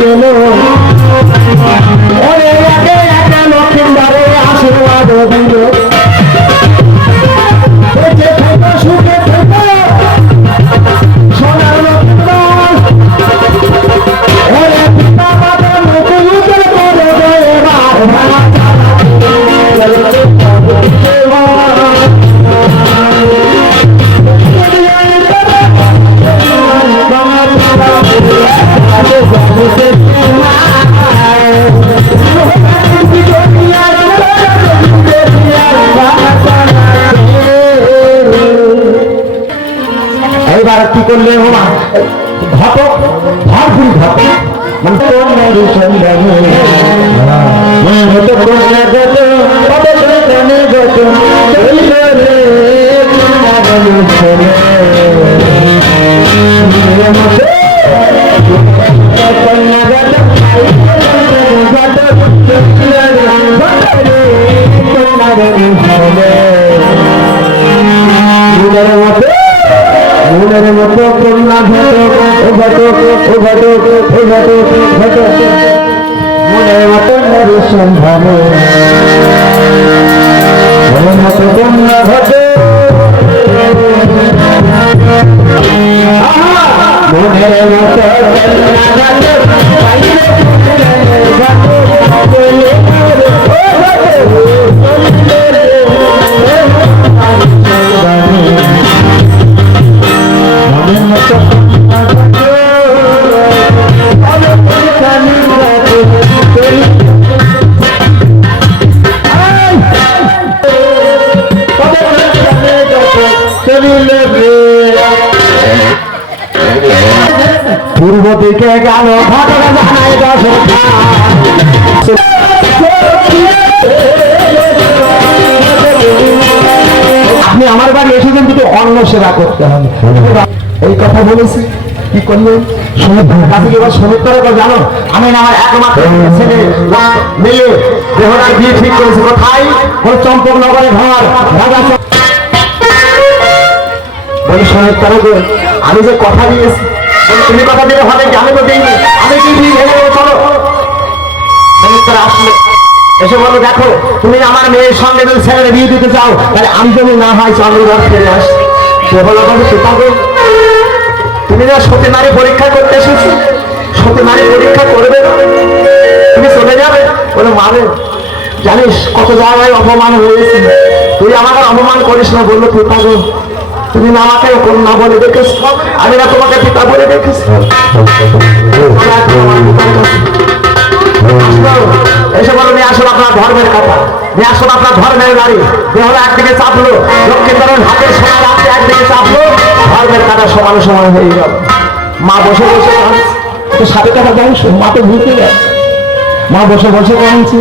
গেলো করলে হোমা ঘটক ভরপুরি ঘটক মানে তোর মেরু সন্ধানে মত কোনা গত কত কোনে গত চলিল রে কুমারু ছেলে মেরে ঘটক ঘটক মনের মতো নারী সন্ধানে মনে মতো ঘটক মনের মতো পূর্ব দিকে গেল জানাই দশ আপনি আমার বাড়ি এসেছেন দুটো অন্ন সেবা করতে হবে। এই কথা বলেছি। কি করলেন? আমি যে কথা দিয়েছি তুমি কথা দিলে হবে কি? আমি তো দিইনি। আমি ভেঙে চলো। আসলে এসে বলো দেখো, তুমি আমার মেয়ের সঙ্গে যদি ছেলের বিয়ে দিতে চাও, তাহলে আমি যদি না হয় ফিরে আস। সে তুমি না নারী পরীক্ষা করতে এসেছ সতী নারী পরীক্ষা করবে তুমি চলে যাবে? বলে মারে জানিস কত জায়গায় অপমান হয়েছে। তুই আমাকে অপমান করিস না। বলল পিতাগো তুমি আমাকে কন্যা বলে দেখেছ। আমি না তোমাকে পিতা বলে দেখেছি। এসে বলো, নিয়ে আসুন আপনার ধর্মের কথা। নিয়ে আসুন আপনার ধর্মের নারী। দেহলে একদিকে চাপলো লক্ষ্মীন্দরের হাতে সোনা রাখতে একদিকে চাপলো। ধর্মের কাটা সমান সমান হয়ে গেল। মা বসে বসে। তো সাথে কথা জানিস মা তো ভুলতে গেছে মা বসে বসে কাঁদছে।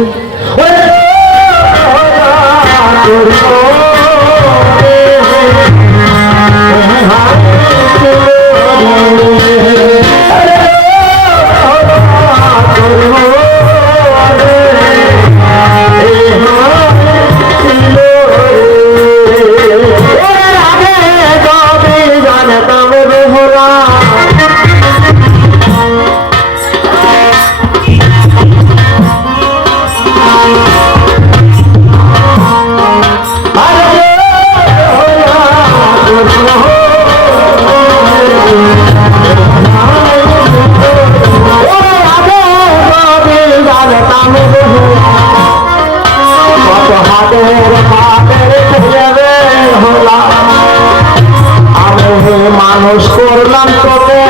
তাদের পাপের খুঁজে হলাম আমি মানুষ করলাম তোকে।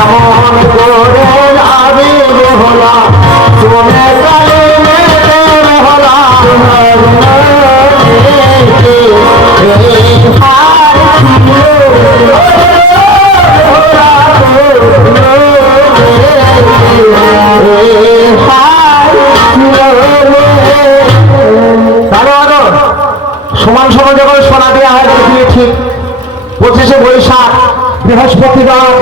আমার সমান সমান যখন সোনা দেওয়া হয় তখন পঁচিশে বৈশাখ বৃহস্পতিবার।